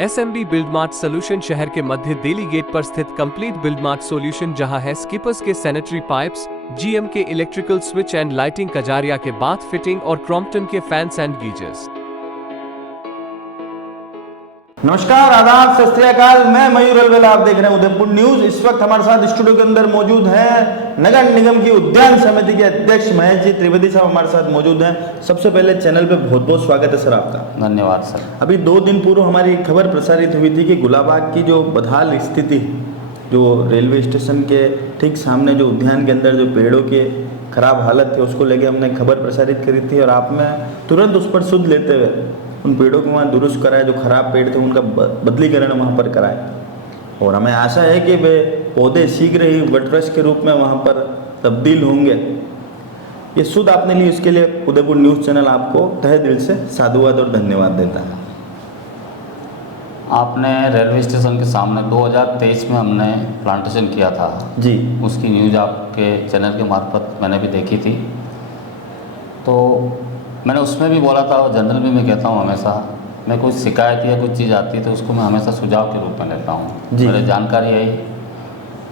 SMB बिल्डमार्ट solution शहर के मध्य Delhi gate पर स्थित कंप्लीट बिल्डमार्ट सोल्यूशन जहां है स्कीपर्स के सैनिटरी पाइप्स, GM के electrical switch and lighting, Kajaria के बाथ फिटिंग और क्रॉम्पटन के फैंस एंड गीजर्स। नमस्कार, आदाब, सत श्री अकाल। मैं मयूर अलवेला, आप देख रहे हैं उदयपुर न्यूज। इस वक्त हमारे साथ स्टूडियो के अंदर मौजूद हैं नगर निगम की उद्यान समिति के अध्यक्ष महेश जी त्रिवेदी साहब हमारे साथ मौजूद हैं। सबसे पहले चैनल पे बहुत बहुत स्वागत है सर आपका। धन्यवाद सर। अभी 2 दिन पूर्व हमारी खबर प्रसारित हुई थी कि गुलाबाग की जो बदहाल स्थिति, जो रेलवे स्टेशन के ठीक सामने जो उद्यान के अंदर जो पेड़ों के खराब हालत थी, उसको लेके हमने खबर प्रसारित करी थी और आपने तुरंत उस पर सुध लेते हुए उन पेड़ों को वहाँ दुरुस्त कराए। जो खराब पेड़ थे उनका बदलीकरण वहाँ पर कराए और हमें आशा है कि वे पौधे शीघ्र ही वटवृक्ष के रूप में वहाँ पर तब्दील होंगे। ये सुध आपने ली, इसके लिए उदयपुर न्यूज़ चैनल आपको तहे दिल से साधुवाद और धन्यवाद देता है। आपने रेलवे स्टेशन के सामने 2023 में हमने प्लांटेशन किया था जी, उसकी न्यूज़ आपके चैनल के मार्फत मैंने भी देखी थी। तो मैंने उसमें भी बोला था और जनरल भी मैं कहता हूँ, हमेशा मैं कोई शिकायत या कुछ चीज़ आती है तो उसको मैं हमेशा सुझाव के रूप में लेता हूँ। मेरे जानकारी आई,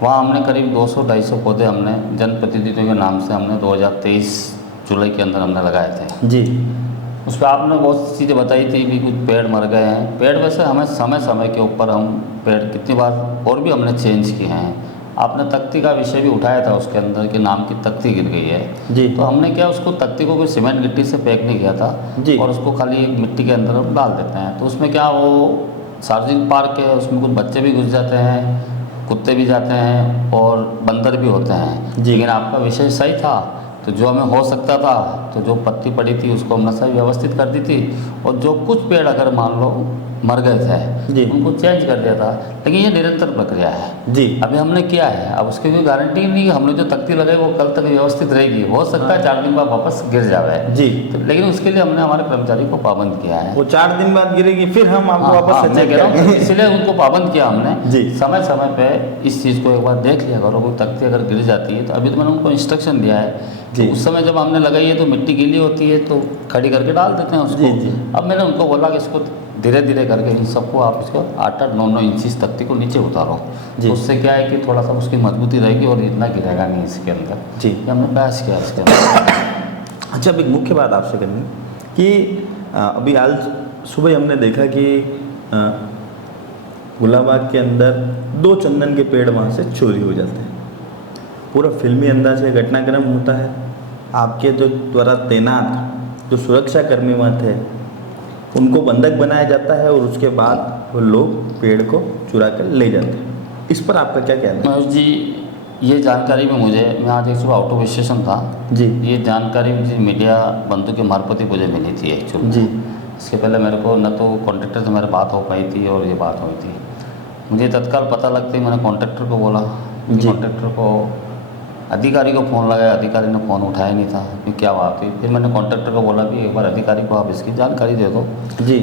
वहाँ हमने करीब 200-250 पौधे हमने जनप्रतिनिधियों के नाम से हमने 2023 जुलाई के अंदर हमने लगाए थे जी। उस पर आपने बहुत सी चीज़ें बताई थी भी, कुछ पेड़ मर गए हैं। पेड़ वैसे हमें समय समय के ऊपर हम पेड़ कितनी बार और भी हमने चेंज किए हैं। आपने तख्ती का विषय भी उठाया था, उसके अंदर के नाम की तख्ती गिर गई है जी। तो हमने क्या उसको तख्ती को कोई सीमेंट गिट्टी से पैक नहीं किया था जी। और उसको खाली एक मिट्टी के अंदर हम डाल देते हैं। तो उसमें क्या, वो सार्वजनिक पार्क है, उसमें कुछ बच्चे भी घुस जाते हैं, कुत्ते भी जाते हैं और बंदर भी होते हैं। लेकिन आपका विषय सही था, तो जो हमें हो सकता था, तो जो पत्ती पड़ी थी उसको हमने सही व्यवस्थित कर दी थी और जो कुछ पेड़ अगर मान लो मर गए थे उनको चेंज कर दिया था। लेकिन ये निरंतर प्रक्रिया है जी। अभी हमने किया है, अब उसकी कोई गारंटी नहीं कि हमने जो तख्ती लगाई वो कल तक व्यवस्थित रहेगी। हो सकता है 4 दिन बाद वापस गिर जावे जी। तो, लेकिन उसके लिए हमने हमारे कर्मचारी को पाबंद किया है। वो 4 दिन बाद गिरेगी, फिर हम आपको वापस से मैं चेक कह रहा हूँ, करेंगे। इसलिए उनको पाबंद किया हमने जी। समय समय पे इस चीज़ को एक बार देख लिया करो। कोई तख्ती अगर गिर जाती है तो अभी तो मैंने उनको इंस्ट्रक्शन दिया है जी। तो उस समय जब हमने लगाई है तो मिट्टी गीली होती है तो खड़ी करके डाल देते हैं उसको। जी। अब मैंने उनको बोला कि इसको धीरे धीरे करके इन सबको आप इसको 8-9 इंच इस तख्ती को नीचे उतारो। तो उससे क्या है कि थोड़ा सा उसकी मजबूती रहेगी और इतना गिरेगा नहीं इसके अंदर। जी। ये हमने प्रयास किया इसके अंदर। अच्छा, अब एक मुख्य बात आपसे करनी कि अभी आज सुबह हमने देखा कि गुलाबाग के अंदर 2 चंदन के पेड़ वहाँ से चोरी हो जाते हैं। पूरा फिल्मी अंदाज से घटनाक्रम होता है। आपके जो द्वारा तैनात जो सुरक्षा कर्मी वहाँ थे उनको बंधक बनाया जाता है और उसके बाद वो लोग पेड़ को चुरा कर ले जाते हैं। इस पर आपका क्या कहना है? महेश जी, ये जानकारी भी मैं आज एक सुबह आउट ऑफ स्टेशन था जी। ये जानकारी मुझे मीडिया बंधु के मार्फत ही मुझे मिली थी एक्चुअली जी। इसके पहले मेरे को न तो कॉन्ट्रैक्टर से मेरी बात हो पाई थी और ये बात हुई थी। मुझे तत्काल पता लगते ही मैंने कॉन्ट्रैक्टर को बोला। कॉन्ट्रैक्टर को अधिकारी को फ़ोन लगाया, अधिकारी ने फ़ोन उठाया नहीं था कि क्या बात हुई। फिर मैंने कॉन्ट्रैक्टर को बोला कि एक बार अधिकारी को आप इसकी जानकारी दे दो जी।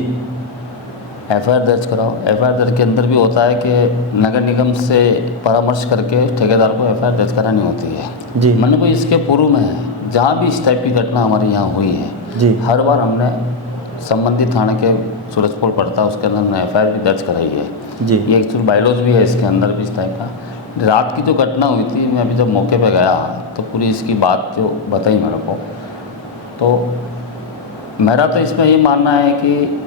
FIR दर्ज कराओ। FIR दर्ज के अंदर भी होता है कि नगर निगम से परामर्श करके ठेकेदार को FIR दर्ज करानी होती है जी। मैंने कोई इसके पूर्व में जहाँ भी इस टाइप की घटना हमारे यहाँ हुई है जी। हर बार हमने संबंधित थाने के सूरजपुर पड़ता है उसके अंदर हमने FIR भी दर्ज कराई है जी। ये एक्चुअल बाइलॉज भी है इसके अंदर भी इस टाइप का। रात की जो घटना हुई थी, मैं अभी जब मौके पे गया तो पूरी इसकी बात जो बताई मेरे को, तो मेरा तो इसमें ये मानना है कि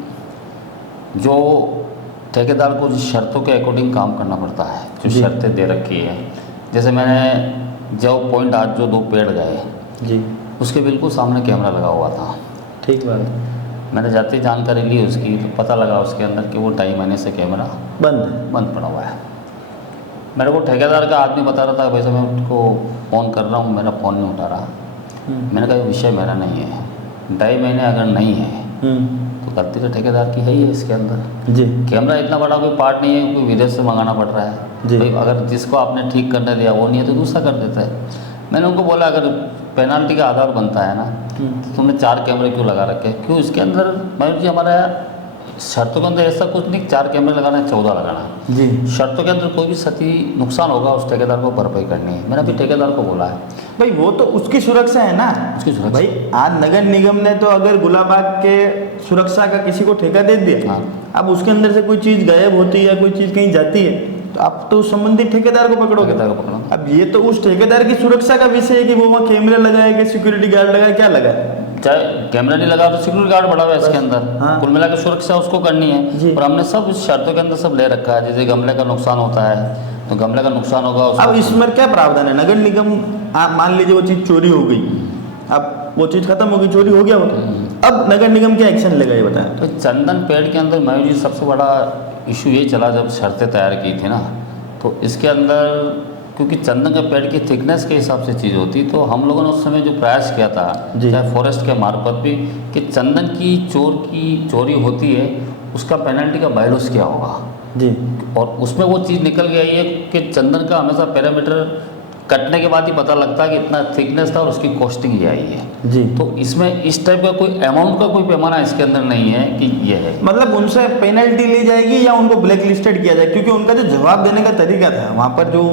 जो ठेकेदार को जिस शर्तों के अकॉर्डिंग काम करना पड़ता है, जो शर्तें दे रखी है, जैसे मैंने जो पॉइंट आज जो 2 पेड़ गए जी उसके बिल्कुल सामने कैमरा लगा हुआ था। ठीक बात है। मैंने जाते ही जानकारी ली उसकी तो पता लगा उसके अंदर कि वो 2.5 महीने से कैमरा बंद पड़ा हुआ है। मेरे को ठेकेदार का आदमी बता रहा था, वैसे मैं उनको फ़ोन कर रहा हूँ, मेरा फ़ोन नहीं उठा रहा। मैंने कहा विषय मेरा नहीं है, 2.5 महीने अगर नहीं है तो गलती तो ठेकेदार की है ही है इसके अंदर। जी। कैमरा इतना बड़ा कोई पार्ट नहीं है कोई विदेश से मंगाना पड़ रहा है। भाई अगर जिसको आपने ठीक करने दिया वो नहीं है तो दूसरा कर देता है। मैंने उनको बोला अगर पेनाल्टी का आधार बनता है ना तो तुमने 4 कैमरे क्यों लगा रखे, क्यों इसके अंदर मयूर जी हमारा शर्तों के अंदर ऐसा कुछ नहीं 4 कैमरे लगाना है 14 लगाना है। जी शर्तों के अंदर कोई भी क्षति नुकसान होगा उस ठेकेदार को भरपाई करनी है। मैंने अभी ठेकेदार को बोला है। भाई, वो तो उसकी सुरक्षा है ना। उसकी सुरक्षा भाई, आज नगर निगम ने तो अगर गुलाबाग के सुरक्षा का किसी को ठेका दे दिया, हाँ। अब उसके अंदर से कोई चीज गायब होती है या कोई चीज कहीं जाती है तो आप तो संबंधित ठेकेदार को पकड़ोगे। ठेकेदार को पकड़ो। अब ये तो उस ठेकेदार की सुरक्षा का विषय है कि वो वहाँ कैमरे लगाए कि सिक्योरिटी गार्ड लगाए, क्या लगाए। चाहे कैमरा नहीं लगा तो सिक्योरिटी गार्ड बढ़ा हुआ है इसके अंदर। हाँ। कुल मिला के सुरक्षा उसको करनी जी। है। और हमने सब उस शर्तों के अंदर सब ले रखा है। जैसे गमले का नुकसान होता है तो गमले का नुकसान होगा अब इसमें क्या प्रावधान है? नगर निगम, आप मान लीजिए वो चीज चोरी हो गई, अब वो चीज खत्म हो गई, चोरी हो गया वो, अब नगर निगम क्या एक्शन लेगा ये बताएं। तो चंदन पेड़ के अंदर मयूर जी सबसे बड़ा इशू ये चला जब शर्तें तैयार की थी ना, तो इसके अंदर क्योंकि चंदन के पेड़ की थिकनेस के हिसाब से चीज़ होती, तो हम लोगों ने उस समय जो प्रयास किया था चाहे फॉरेस्ट के मार्फत भी कि चंदन की चोरी होती है उसका पेनल्टी का बायलॉस क्या होगा जी। और उसमें वो चीज़ निकल गई है कि चंदन का हमेशा पैरामीटर कटने के बाद ही पता लगता है कि इतना थिकनेस था और उसकी कॉस्टिंग ये आई है जी। तो इसमें इस टाइप का कोई अमाउंट का कोई पैमाना इसके अंदर नहीं है कि ये है। मतलब उनसे पेनल्टी ली जाएगी या उनको ब्लैक लिस्टेड किया जाएगा? क्योंकि उनका जो जवाब देने का तरीका था वहाँ पर, जो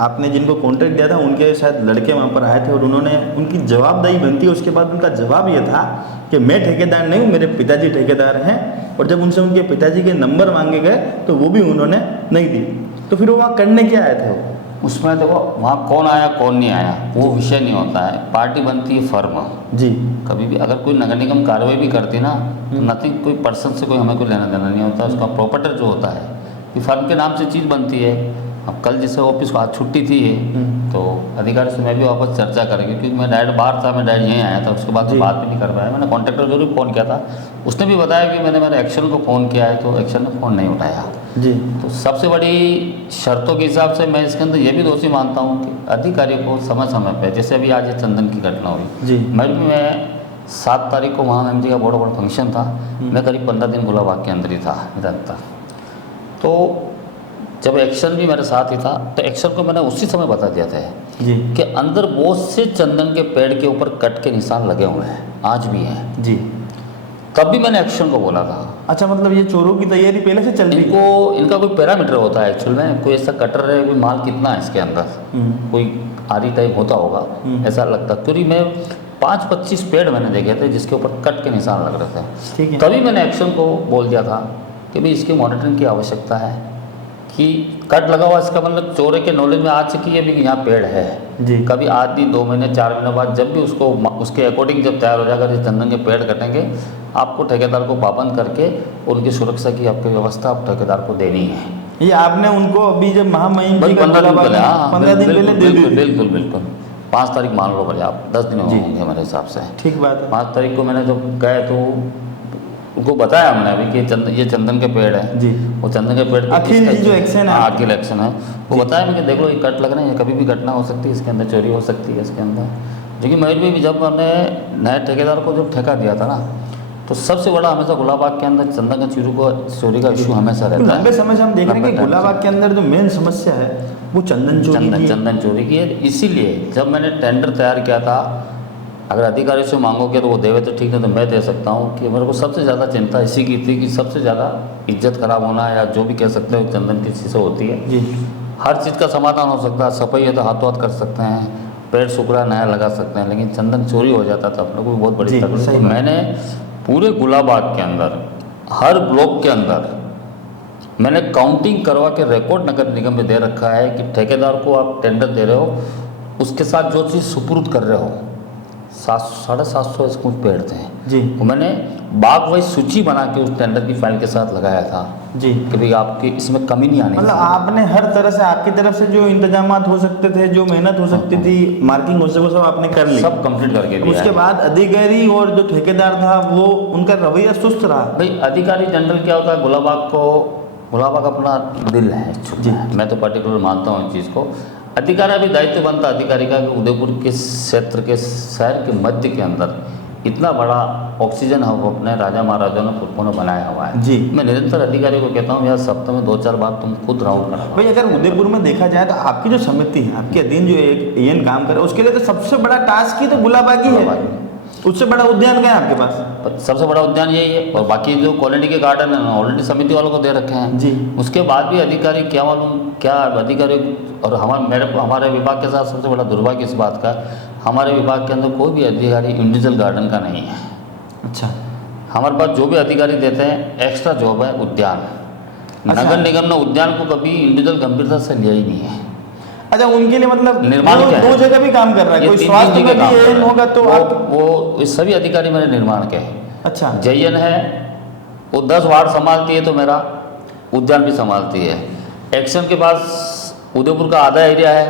आपने जिनको कॉन्ट्रैक्ट दिया था उनके शायद लड़के वहाँ पर आए थे और उन्होंने उनकी जवाबदेही बनती है, उसके बाद उनका जवाब ये था कि मैं ठेकेदार नहीं हूँ, मेरे पिताजी ठेकेदार हैं। और जब उनसे उनके पिताजी के नंबर मांगे गए तो वो भी उन्होंने नहीं दी। तो फिर वो वहाँ करने क्या आए थे? वो उसमें देखो वहाँ कौन आया कौन नहीं आया वो विषय नहीं होता है। पार्टी बनती है फर्म जी। कभी भी अगर कोई नगर निगम कार्रवाई भी करती ना तो नथिंग, कोई पर्सन से कोई हमें कोई लेना देना नहीं होता। उसका प्रॉपर्टर जो होता है कि फर्म के नाम से चीज़ बनती है। अब कल जैसे ऑफिस को आज छुट्टी थी तो अधिकारी से मैं भी वापस चर्चा करेंगे क्योंकि मैं डायरेक्ट बाहर था, मैं डायरेक्ट यहीं आया था। उसके बाद तो बात भी नहीं कर पाया। मैंने कॉन्ट्रैक्टर जरूर फ़ोन किया था, उसने भी बताया कि मैंने मेरे एक्शन को फ़ोन किया है तो एक्शन ने फ़ोन नहीं उठाया जी। तो सबसे बड़ी शर्तों के हिसाब से मैं इसके अंदर ये भी दोषी मानता हूँ कि अधिकारी को समय समय पर, जैसे अभी आज ये चंदन की घटना हुई जी। मैं 7 तारीख को महामहिम जी का बड़ा बड़ा फंक्शन था। मैं करीब 15 दिन गुलाबाग के अंदर ही था निरंतर। तो जब एक्शन भी मेरे साथ ही था तो एक्शन को मैंने उसी समय बता दिया था जी कि अंदर बहुत से चंदन के पेड़ के ऊपर कट के निशान लगे हुए हैं, आज भी हैं जी। तब भी मैंने एक्शन को बोला था। अच्छा, मतलब ये चोरों की तैयारी पहले से चल रही है? इनका कोई पैरामीटर होता है एक्चुअल में, कोई ऐसा कटर है कोई माल कितना है इसके अंदर, कोई आरी टाइप होता होगा ऐसा लगता। क्योंकि मैं 5-25 पेड़ मैंने देखे थे जिसके ऊपर कट के निशान लग रहे थे। ठीक है। तभी मैंने एक्शन को बोल दिया था कि भाई इसकी मॉनिटरिंग की आवश्यकता है कि कट लगा हुआ इसका मतलब चोरे के नॉलेज में आ चुकी है भी कि यहाँ पेड़ है जी। कभी आज भी 2 महीने 4 महीने बाद जब भी उसको उसके अकॉर्डिंग जब तैयार हो जाएगा इस चंदन के पेड़ कटेंगे, आपको ठेकेदार को पाबंद करके उनकी सुरक्षा की आपकी व्यवस्था आप ठेकेदार को देनी है। ये आपने उनको अभी जब महामहिम जी का 15 दिन पहले, 15 दिन पहले दे दी? बिल्कुल बिल्कुल 5 तारीख मान लो भले आप 10 दिन होंगे मेरे हिसाब से। ठीक बात है। 5 तारीख को मैंने जब गए तो उनको बताया हमने अभी कि ये चंदन के पेड़ है जी। वो चंदन के पेड़ अखिल जी जो एक्शन है, अखिल एक्शन है वो बताया मैं कि देख लो ये कट लग रहे हैं, ये कभी भी घटना हो सकती है, इसके अंदर चोरी हो सकती है इसके अंदर। क्योंकि मयूर भी जब हमने नए ठेकेदार को जब ठेका दिया था ना तो सबसे बड़ा हमेशा गुलाबाग के अंदर चंदन के चोरी का इशू हमेशा रहता है। लंबे समय से हम देख रहे हैं कि गुलाबाग के अंदर जो मेन समस्या है वो चंदन चोरी की है। इसीलिए जब मैंने टेंडर तैयार किया था, अगर अधिकारी से मांगोगे तो वो देवे तो ठीक है, तो मैं दे सकता हूँ कि मेरे को सबसे ज़्यादा चिंता इसी की थी कि सबसे ज़्यादा इज्जत खराब होना या जो भी कह सकते हो चंदन की चीज़ें होती है जी। हर चीज़ का समाधान हो सकता है। सफाई है तो हाथों हाथ कर सकते हैं, पेड़ सूख रहा नया लगा सकते हैं, लेकिन चंदन चोरी हो जाता था अपने को बहुत बड़ी तकलीफ। तो मैंने पूरे गुलाबाग के अंदर हर ब्लॉक के अंदर मैंने काउंटिंग करवा के रिकॉर्ड नगर निगम में दे रखा है कि ठेकेदार को आप टेंडर दे रहे हो उसके साथ जो चीज़ सुपुर्द कर रहे हो 750 इसको पेड़ थे जी। तो मैंने बाग वाइज सूची बना के उस टेंडर की फाइल के साथ लगाया था जी कि भाई आपकी इसमें कमी नहीं आनी। मतलब आपने हर तरह से आपकी तरफ से जो इंतजाम हो सकते थे, जो मेहनत हो सकती थी, मार्किंग हो सकती, सब आपने कर ली, सब कंप्लीट करके दिया। उसके बाद अधिकारी और जो ठेकेदार था वो उनका रवैया सुस्त रहा। भाई अधिकारी जनरल क्या होता है, गुलाबाग अपना दिल है जी। मैं तो पर्टिकुलर मानता हूँ इस चीज़ को। अधिकारी भी दायित्व बनता अधिकारी का कि उदयपुर के क्षेत्र के शहर के मध्य के अंदर इतना बड़ा ऑक्सीजन हब अपने राजा महाराजाओं ने पुरखों ने बनाया हुआ है जी। मैं निरंतर अधिकारी को कहता हूँ यार सप्ताह में 2-4 बार तुम खुद राउंड करा। भाई अगर उदयपुर में देखा जाए तो आपकी जो समिति है, आपके अधीन जो एक एएन काम करे, उसके लिए तो सबसे बड़ा टास्क ही तो गुलाबागी है। उससे बड़ा उद्यान क्या है आपके पास? पर सबसे बड़ा उद्यान यही है, और बाकी जो कॉलोनी के गार्डन है ऑलरेडी समिति वालों को दे रखे हैं जी। उसके बाद भी अधिकारी क्या मालूम क्या अधिकारी, और हमारे विभाग के साथ सबसे बड़ा दुर्भाग्य इस बात का, हमारे विभाग के अंदर कोई भी अधिकारी इंडिविजुअल गार्डन का नहीं है। अच्छा। हमारे पास जो भी अधिकारी देते हैं एक्स्ट्रा जॉब है उद्यान। अच्छा। नगर निगम ने उद्यान को कभी इंडिविजुअल गंभीरता से लिया ही नहीं है। अच्छा, उनके लिए मतलब निर्माण क्या है? दो जगह भी काम कर रहा है, ये कोई तीन स्वास्थ्य चीज़ में के काम भी कर एम रहा है। होगा तो आप वो सभी अधिकारी मेरे निर्माण के हैं। अच्छा। जयन है वो 10 वार्ड संभालती है तो मेरा उद्यान भी संभालती है। एक्शन के पास उदयपुर का आधा एरिया है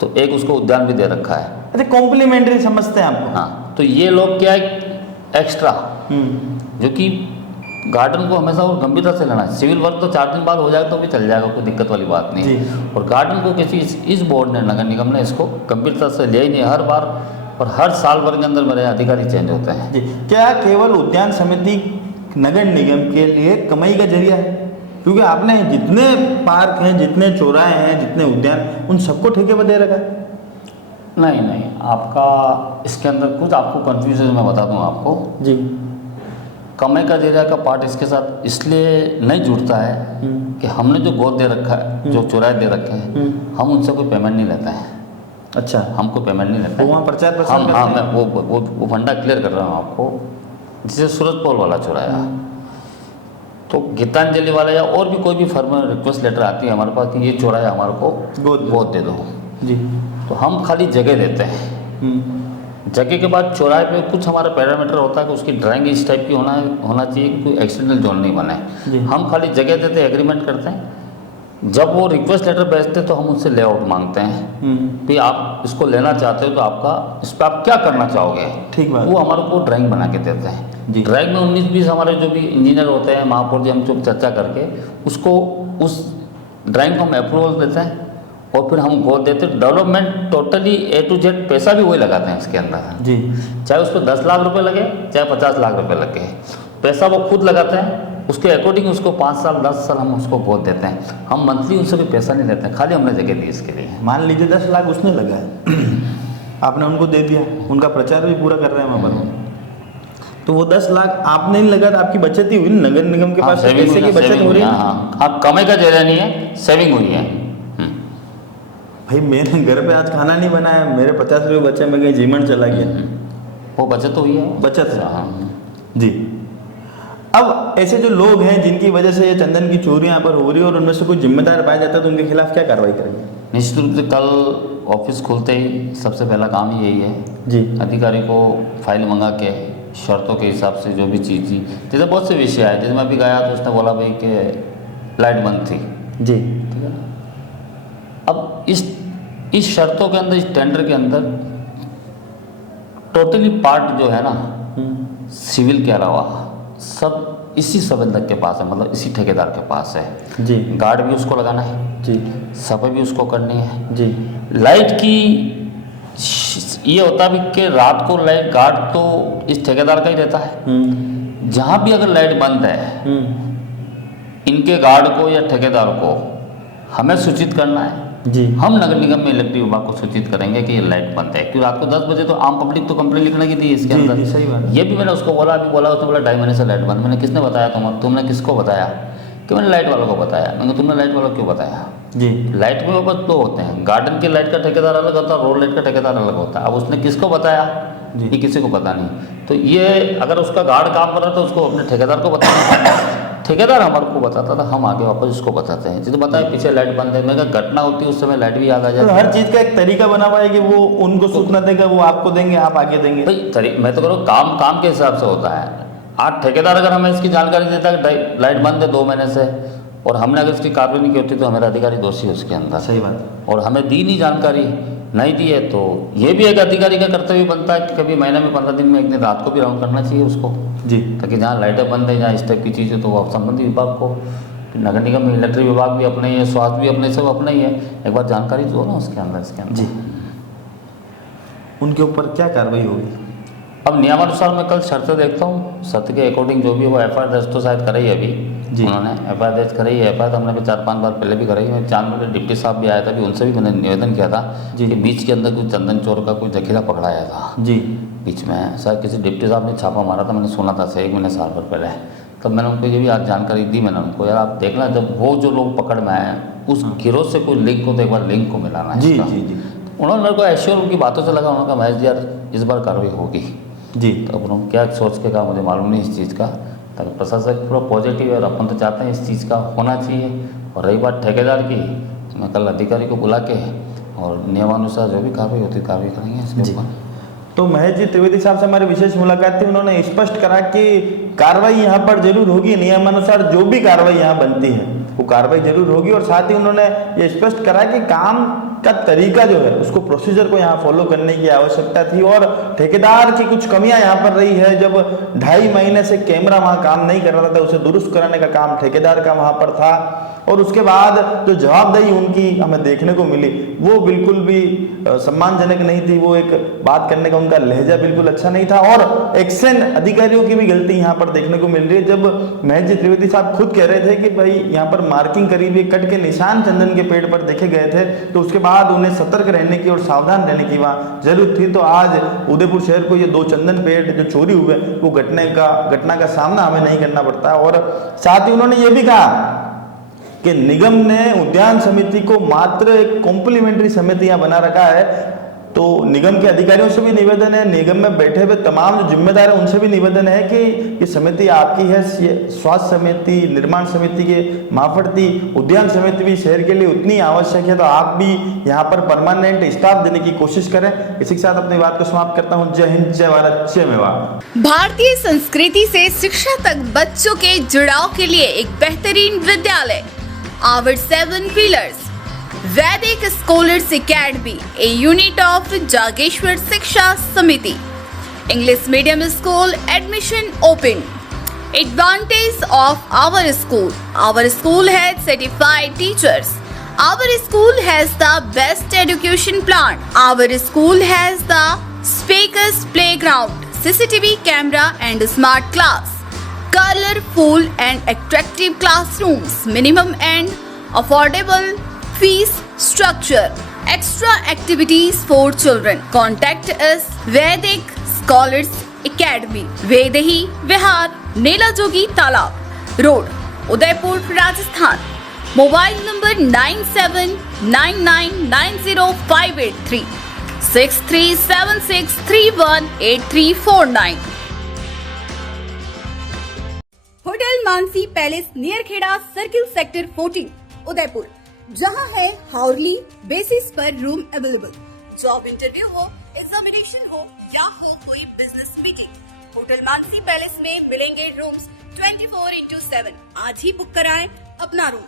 तो एक उसको उद्यान भी दे रखा है। अच्छा, कॉम्प्लीमेंट्री समझते हैं आपको? हाँ, तो ये लोग क्या है एक्स्ट्रा, जो कि गार्डन को हमेशा और गंभीरता से लेना है। सिविल वर्क तो 4 दिन बाद हो जाएगा तो भी चल जाएगा, कोई दिक्कत वाली बात नहीं है। और गार्डन को किसी इस बोर्ड ने, नगर निगम ने इसको गंभीरता से लिया ही नहीं। हर बार और हर साल भर के अंदर मेरे अधिकारी चेंज होते हैं। जी। क्या केवल उद्यान समिति नगर निगम के लिए कमाई का जरिया है? क्योंकि आपने जितने पार्क हैं, जितने चौराहे हैं, जितने उद्यान, उन सबको ठेके पर दे रखा है। नहीं नहीं, आपका इसके अंदर कुछ आपको कन्फ्यूजन मैं बता दूं आपको जी। कमाई का जरिया का पार्ट इसके साथ इसलिए नहीं जुड़ता है कि हमने जो गोद दे रखा है, जो चौराहे दे रखे हैं, हम उनसे कोई पेमेंट नहीं लेते हैं। अच्छा। हमको पेमेंट नहीं लेते वो वहाँ प्रचार प्रसार हम, करते हाँ, हैं? मैं वो फंडा क्लियर कर रहा हूँ आपको। जैसे सूरज पोल वाला चौराहा, तो गीतांजलि वाला या और भी कोई भी फर्म रिक्वेस्ट लेटर आती है हमारे पास कि ये चौराहा हमारे को गोद दे दो जी, तो हम खाली जगह देते हैं। जगह के बाद चौराहे पे कुछ हमारा पैरामीटर होता है कि उसकी ड्राइंग इस टाइप की होना चाहिए कि कोई एक्सीडेंटल जोन नहीं बने। हम खाली जगह देते, एग्रीमेंट करते हैं। जब वो रिक्वेस्ट लेटर भेजते तो हम उनसे लेआउट मांगते हैं कि आप इसको लेना चाहते हो तो आपका इस पर आप क्या करना चाहोगे। ठीक बात। वो हमारे को ड्राइंग बना के देते हैं। ड्राइंग में 19-20 हमारे जो भी इंजीनियर होते हैं, महापौर जी, हम जो चर्चा करके उसको उस ड्राइंग को हम अप्रूवल देते हैं और फिर हम गोद देते हैं। Development totally A to Z पैसा भी वही लगाते हैं इसके अंदर जी। चाहे उस पर 10 लाख रुपए लगे चाहे 50 लाख रुपए लगे, पैसा वो खुद लगाते हैं। उसके अकॉर्डिंग उसको 5 साल 10 साल हम उसको गोद देते हैं। हम मंथली उनसे भी पैसा नहीं लेते हैं, खाली हमने जगह दी इसके लिए। मान लीजिए 10 लाख उसने लगाया आपने उनको दे दिया, उनका प्रचार भी पूरा कर रहे हैं वहाँ पर, तो वो 10 लाख आपने नहीं लगा तो आपकी बचत ही हुई। नगर निगम के पास पैसे की बचत हो रही है। हाँ, कमाई का जरिया नहीं है, सेविंग हुई है। भाई मेरे घर पे आज खाना नहीं बना है, मेरे 50 रुपये बचे, मैं कहीं जीवन चला गया, वो बचत हुई है, बचत है। हाँ जी। अब ऐसे जो लोग हैं जिनकी वजह से ये चंदन की चोरी यहाँ पर हो रही है और उनमें से कोई जिम्मेदार पाया जाता है तो उनके खिलाफ क्या कार्रवाई करेंगे? निश्चित रूप से कल ऑफिस खुलते ही सबसे पहला काम ही यही है जी। अधिकारी को फाइल मंगा के शर्तों के हिसाब से जो भी चीज़ थी, जैसे बहुत से विषय आए, जैसे मैं अभी गया तो उसने बोला भाई कि लाइट बंद थी, जी, ठीक है ना। अब इस शर्तों के अंदर, इस टेंडर के अंदर टोटली पार्ट जो है ना सिविल के अलावा सब इसी संबंधक के पास है, मतलब इसी ठेकेदार के पास है। जी। गार्ड भी उसको लगाना है जी, सफाई भी उसको करनी है जी। लाइट की ये होता है कि रात को लाइट गार्ड तो इस ठेकेदार का ही रहता है। जहाँ भी अगर लाइट बंद है इनके गार्ड को या ठेकेदार को हमें सूचित करना है। जी। हम नगर निगम में इलेक्ट्रिक विभाग को सूचित करेंगे कि ये लाइट बंद है, क्योंकि रात को 10 बजे तो आम पब्लिक तो कंप्लेंट लिखने की थी इसके जी, अंदर। जी, सही बात। ये भी मैंने उसको बोला, अभी बोला उसने बोला 2.5 महीने से लाइट बंद। मैंने किसने बताया तुमने किसको बताया? कि मैंने लाइट वालों को बताया। मैंने तुमने लाइट वालों को क्यों बताया? जी। लाइट में बस 2 होते हैं, गार्डन के लाइट का ठेकेदार अलग होता है, रोड लाइट का ठेकेदार अलग होता है। अब उसने किसको बताया ये किसी को पता नहीं। तो ये अगर उसका गार्ड काम कर रहा था उसको अपने ठेकेदार को बताना, ठेकेदार हमारे को बताता था, हम आगे वापस उसको बताते हैं। जिसे बताया पीछे लाइट बंद है, मैं घटना होती है उस समय लाइट भी याद आ जाती तो है। हर चीज़ का एक तरीका बना पाए कि वो उनको सूचना देगा, वो आपको देंगे, आप आगे देंगे। भाई मैं तो कह रहा हूँ काम के हिसाब से होता है। आज ठेकेदार अगर हमें इसकी जानकारी देता है कि लाइट बंद है 2 महीने से और हमने अगर इसकी कार्रवाई नहीं की होती तो हमारा अधिकारी दोषी है उसके अंदर। सही बात। और हमें दी नहीं जानकारी, नहीं दी है तो ये भी एक अधिकारी का कर्तव्य बनता है कि कभी महीने में 15 दिन में एक दिन रात को भी राउंड करना चाहिए उसको जी, ताकि जहाँ लाइटें बंद है, जहाँ इस टाइप की चीज़ है तो वो संबंधित विभाग को, नगर निगम में इलेक्ट्रिक विभाग भी अपना ही है, स्वास्थ्य भी अपने सब अपना ही है, एक बार जानकारी दो ना उसके अंदर इसके अंदर। जी। उनके ऊपर क्या कार्रवाई होगी? अब नियमानुसार मैं कल शर्तें देखता हूँ, शर्त के अकॉर्डिंग जो भी वो एफ आई आर दर्ज तो शायद करे ही अभी जी। उन्होंने एफ आई आर दर्ज करी है। एफ आई आर तो हमने भी 4-5 बार पहले भी कराई है। 4 बजे डिप्टी साहब भी आया था, भी उनसे भी मैंने निवेदन किया था जी। कि बीच के अंदर कुछ चंदन चोर का कोई जखीरा पकड़ाया था जी। बीच में, शायद किसी डिप्टी साहब ने छापा मारा था, मैंने सुना था 1 महीने साल भर पहले। तब मैंने उनको ये भी आज जानकारी दी मैंने उनको, यार आप देखना जब वो जो लोग पकड़ में आए उस गिरोह से कोई लिंक हो तो एक बार लिंक को मिलाना है जी इसका। जी जी उन्होंने मेरे को एश्योर उनकी बातों से लगा, उन्होंने कहा महेश जी यार इस बार कार्रवाई होगी। जी। तो अब उन्होंने क्या सोच के कहा मुझे मालूम नहीं इस चीज़ का, ताकि प्रशासन पूरा पॉजिटिव है और अपन तो चाहते हैं इस चीज़ का होना चाहिए। और रही बात ठेकेदार की, तो मैं कल अधिकारी को बुला के और नियमानुसार जो भी कार्रवाई होती है कार्रवाई करेंगे इसके ऊपर। तो महेश जी त्रिवेदी साहब से हमारी विशेष मुलाकात थी, उन्होंने स्पष्ट करा कि कार्रवाई यहाँ पर जरूर होगी, नियमानुसार जो भी कार्रवाई यहाँ बनती है वो कार्रवाई जरूर होगी। और साथ ही उन्होंने ये स्पष्ट करा कि काम का तरीका जो है उसको प्रोसीजर को यहाँ फॉलो करने की आवश्यकता थी। और ठेकेदार की कुछ कमियां यहाँ पर रही है, जब 2.5 महीने से कैमरा वहाँ काम नहीं कर रहा था, उसे दुरुस्त कराने का काम ठेकेदार का वहाँ पर था। और उसके बाद जो जवाबदेही उनकी हमें देखने को मिली वो बिल्कुल भी सम्मानजनक नहीं थी। वो एक बात करने का उनका लहजा बिल्कुल अच्छा नहीं था। और एक्शन अधिकारियों की भी गलती यहाँ पर देखने को मिल रही है। जब महेश जी त्रिवेदी साहब खुद कह रहे थे कि भाई यहाँ पर मार्किंग करीब एक कट के निशान चंदन के पेड़ पर देखे गए थे, तो उसके बाद उन्हें सतर्क रहने की और सावधान रहने की वहाँ जरूरत थी। तो आज उदयपुर शहर को ये 2 चंदन पेड़ जो चोरी हुए वो घटना का सामना हमें नहीं करना पड़ता। और साथ ही उन्होंने ये भी कहा कि निगम ने उद्यान समिति को मात्र एक कॉम्प्लीमेंट्री समिति यहाँ बना रखा है। तो निगम के अधिकारियों से भी निवेदन है, निगम में बैठे हुए तमाम जो जिम्मेदार हैं उनसे भी निवेदन है कि ये समिति आपकी है। स्वास्थ्य समिति, निर्माण समिति के माफड़ती उद्यान समिति भी शहर के लिए उतनी आवश्यक है, तो आप भी यहाँ पर परमानेंट स्टाफ देने की कोशिश करें। इसी के साथ अपनी बात को समाप्त करता हूँ। जय हिंद, जय भारत, जय मेवाड़। भारतीय संस्कृति से शिक्षा तक बच्चों के जुड़ाव के लिए एक बेहतरीन विद्यालय Our 7 Pillars Vedic Scholars Academy, a unit of Jageshwar Shiksha Samiti. English medium school admission open. Advantage of our school. Our school has certified teachers. Our school has the best education plan. Our school has the spacious playground, CCTV camera and smart class. Colorful and attractive classrooms, minimum and affordable fees structure, extra activities for children. Contact us Vedic Scholars Academy, Vedahi Vihar, Nela Jogi Talab Road, Udaipur, Rajasthan. Mobile number 9799905883 6376318349. Hotel Mansi palace near Kheda circle sector 14 Udaipur, जहां है hourly basis पर room available. Job interview हो, examination हो या हो कोई business meeting, hotel Mansi palace में मिलेंगे रूम्स 24/7। आज ही बुक कराएं अपना रूम।